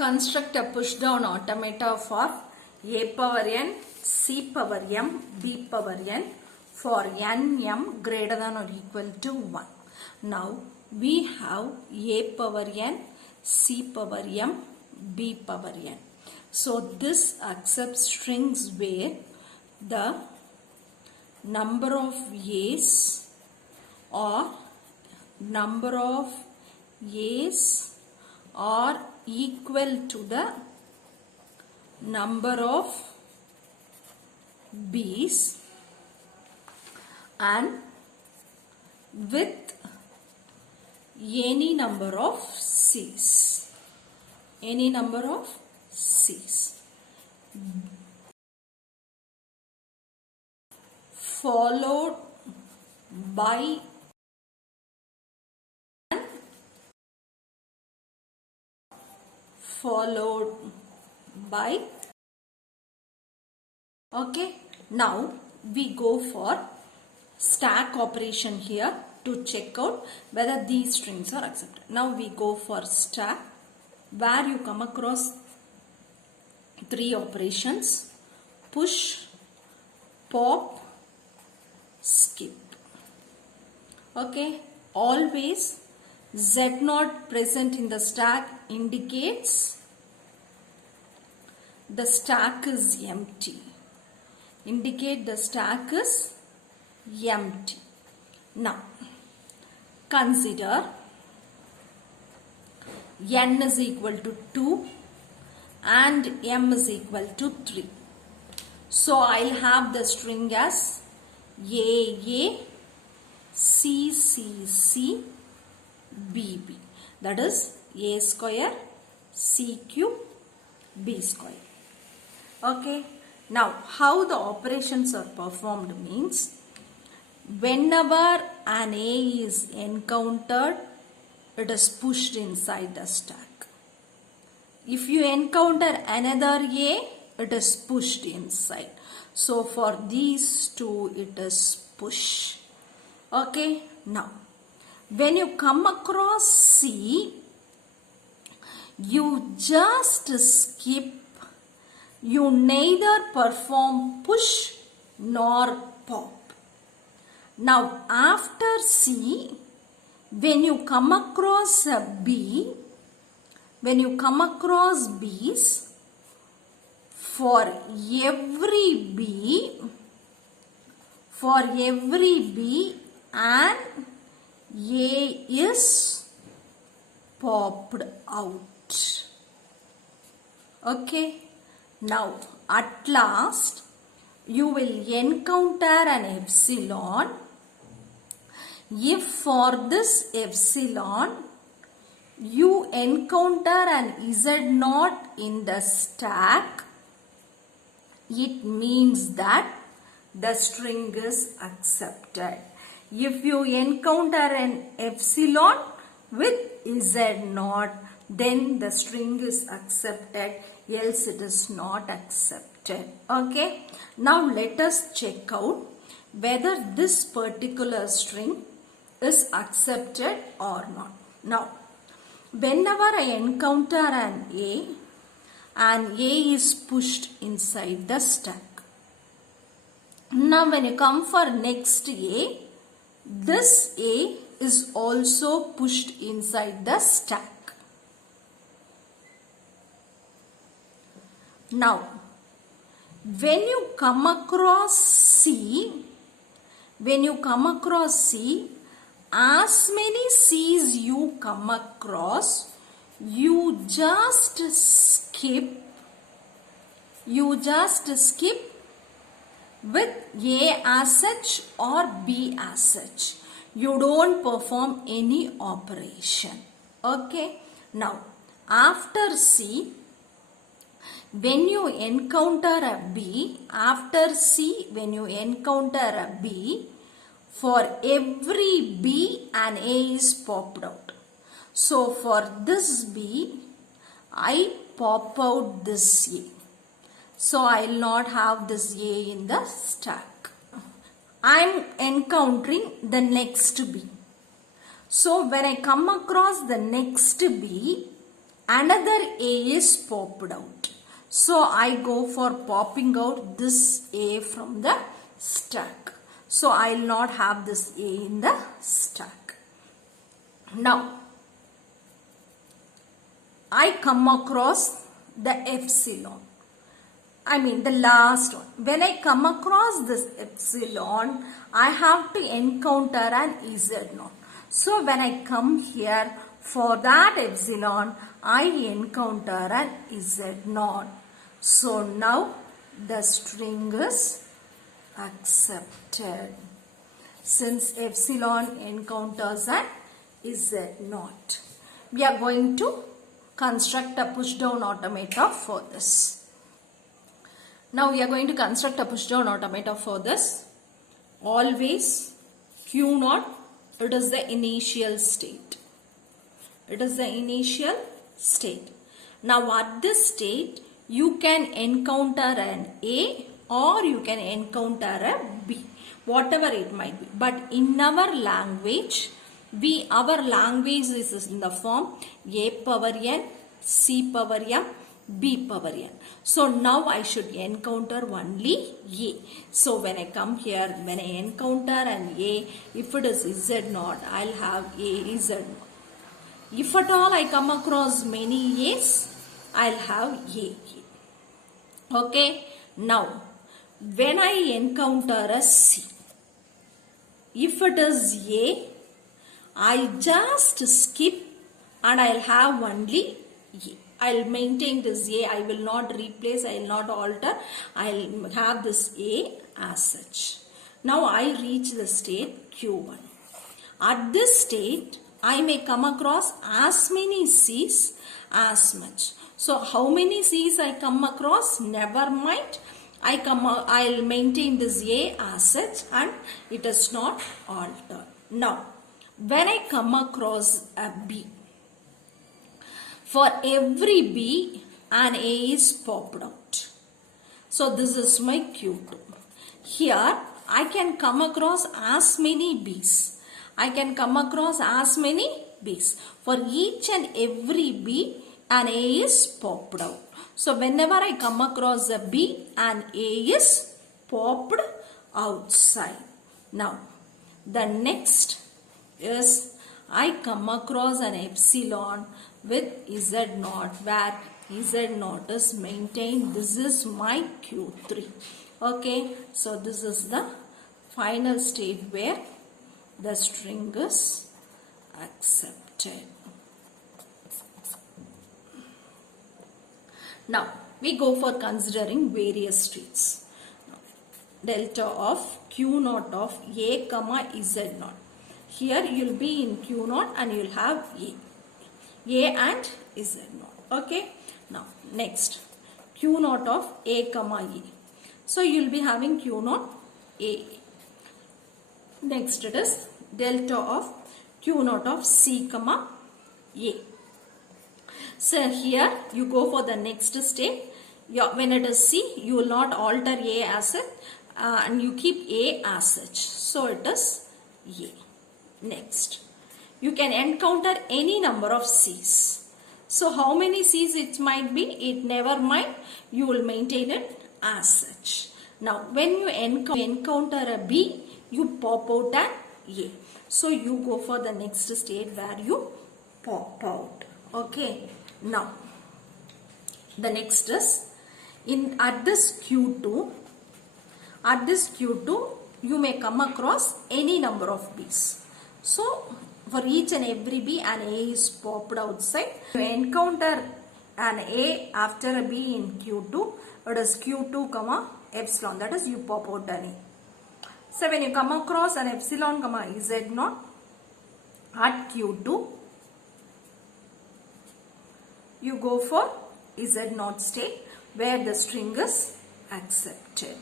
Construct a push down automata for a power n, c power m, b power n for n m greater than or equal to 1. Now we have a power n, c power m, b power n. So this accepts strings where the number of a's or number of a's are equal to the number of b's and with any number of c's. Any number of c's. Followed by okay. Now we go for stack operation here to check out whether these strings are accepted. Now we go for stack where you come across three operations: push, pop, skip. Okay, always Z not present in the stack indicates the stack is empty. Indicate the stack is empty. Now consider n is equal to 2 and m is equal to 3. So I'll have the string as AA, CCC, BB. That is A square, C cube, B square. Okay. Now how the operations are performed means whenever an A is encountered, it is pushed inside the stack. If you encounter another A, it is pushed inside. So for these two, it is push. Okay. Now when you come across C, you just skip. You neither perform push nor pop. Now after C, when you come across a B, when you come across B's, for every B and A is popped out. Okay. Now at last you will encounter an epsilon. If for this epsilon you encounter an Z naught in the stack, it means that the string is accepted. If you encounter an epsilon with Z naught, then the string is accepted, else it is not accepted. Okay. Now let us check out whether this particular string is accepted or not. Now whenever I encounter an A and A is pushed inside the stack. Now when you come for next A, this A is also pushed inside the stack. Now when you come across C, as many C's you come across, you just skip with A as such or B as such. You don't perform any operation. Okay. Now after C, when you encounter a B, after C, when you encounter a B, for every B an A is popped out. So for this B, I pop out this A. So I will not have this A in the stack. I am encountering the next B. So when I come across the next B, another A is popped out. So I go for popping out this A from the stack. So I will not have this A in the stack. Now I come across the epsilon. I mean the last one. When I come across this epsilon, I have to encounter an Z0. So when I come here for that epsilon, I encounter an Z0. So now the string is accepted. Since epsilon encounters an Z0. We are going to construct a push down automata for this. Now we are going to construct a push down automata for this. Always Q0, it is the initial state. It is the initial state. Now at this state, you can encounter an A or you can encounter a B, whatever it might be. But in our language, our language is in the form A power n, C power m, B power n. So now I should encounter only A. So when I come here, when I encounter an A, if it is Z0, I'll have A Z0. If at all I come across many A's, I'll have A. Okay. Now, when I encounter a C, if it is A, I'll just skip and I'll have only A. I'll maintain this A. I will not replace. I will not alter. I'll have this A as such. Now I reach the state Q1. At this state, I may come across as many C's as much. So how many C's I come across? Never mind. I'll maintain this A as such and it is not altered. Now, when I come across a B, for every B, an A is popped out. So this is my Q2. Here, I can come across as many B's. I can come across as many B's. For each and every B, an A is popped out. So whenever I come across a B, an A is popped outside. Now, the next is I come across an epsilon with Z0 where Z0 is maintained. This is my Q3. Okay, so this is the final state where the string is accepted. Now, we go for considering various states. Delta of Q0 of A comma Z0. Here you will be in Q0 and you will have A and Z0. Okay. Now next Q0 of A comma A. So you will be having Q0 A. Next it is delta of Q0 of C comma A. So here you go for the next state. When it is C, you will not alter A as it and you keep A as such. So it is A. Next, you can encounter any number of C's. So how many C's it might be, it never mind, you will maintain it as such. Now when you encounter a B, you pop out an A. So you go for the next state where you pop out. Okay. Now the next is at this Q2 you may come across any number of B's. So for each and every B, an A is popped outside. You encounter an A after a B in Q2. It is Q2 comma epsilon. That is you pop out an A. So when you come across an epsilon comma Z0 at Q2, you go for Z0 state where the string is accepted.